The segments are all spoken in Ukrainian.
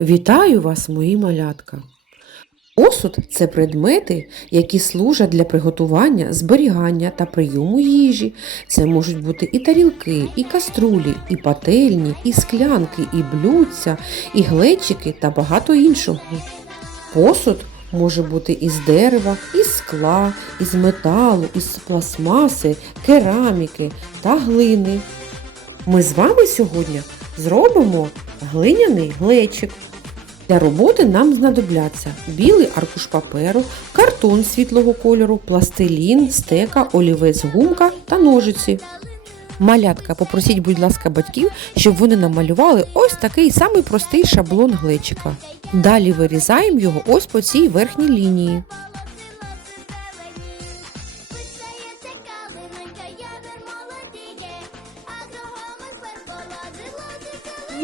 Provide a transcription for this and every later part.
Вітаю вас, мої малятка! Посуд це предмети, які служать для приготування, зберігання та прийому їжі. Це можуть бути і тарілки, і каструлі, і пательні, і склянки, і блюдця, і глечики та багато іншого. Посуд може бути із дерева, із скла, із металу, із пластмаси, кераміки та глини. Ми з вами сьогодні зробимо глиняний глечик. Для роботи нам знадобляться білий аркуш паперу, картон світлого кольору, пластилін, стека, олівець, гумка та ножиці. Малятка, попросіть, будь ласка, батьків, щоб вони намалювали ось такий самий простий шаблон глечика. Далі вирізаємо його ось по цій верхній лінії.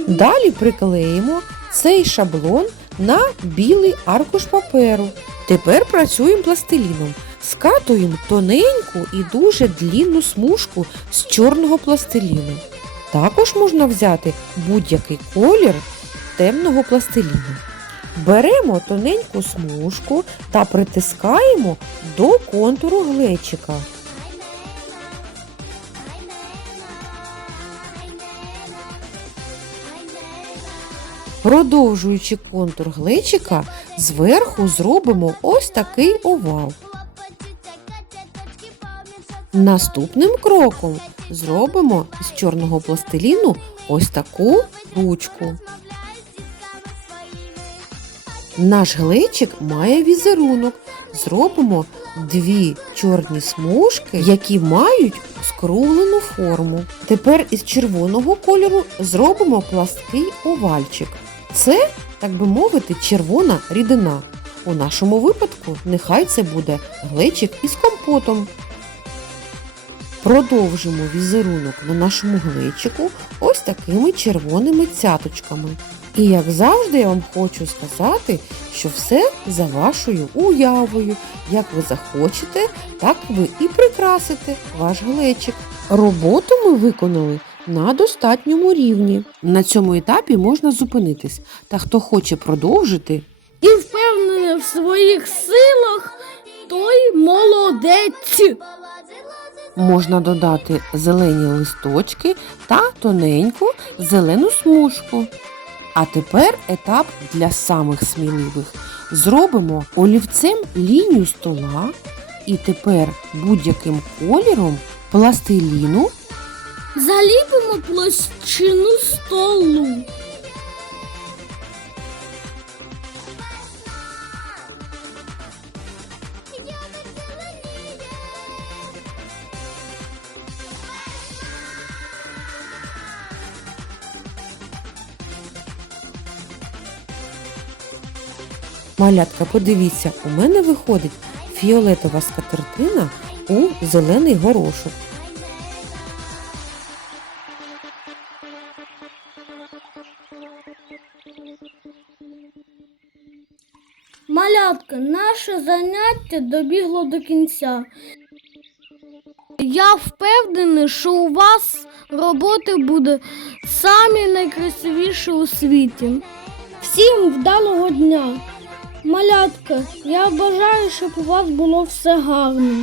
Далі приклеїмо цей шаблон на білий аркуш паперу. Тепер працюємо пластиліном. Скатуємо тоненьку і дуже длінну смужку з чорного пластиліну. Також можна взяти будь-який колір темного пластиліну. Беремо тоненьку смужку та притискаємо до контуру глечика. Продовжуючи контур глечика, зверху зробимо ось такий овал. Наступним кроком зробимо з чорного пластиліну ось таку ручку. Наш глечик має візерунок. Зробимо дві чорні смужки, які мають скруглену форму. Тепер із червоного кольору зробимо плаский овальчик. Це, так би мовити, червона рідина. У нашому випадку нехай це буде глечик із компотом. Продовжимо візерунок на нашому глечику ось такими червоними цяточками. І як завжди я вам хочу сказати, що все за вашою уявою. Як ви захочете, так ви і прикрасите ваш глечик. Роботу ми виконали на достатньому рівні. На цьому етапі можна зупинитись, та хто хоче продовжити, і впевнений в своїх силах, той молодець. можна додати зелені листочки та тоненьку зелену смужку. А тепер етап для самих сміливих. Зробимо олівцем лінію стола і тепер будь-яким кольором пластиліну Заліпимо площину столу. Малятка, подивіться, у мене виходить фіолетова скатертина у зелений горошок. Малятка, наше заняття добігло до кінця. Я впевнений, що у вас роботи буде самі найкрасивіші у світі. Всім вдалого дня! Малятка, я бажаю, щоб у вас було все гарно.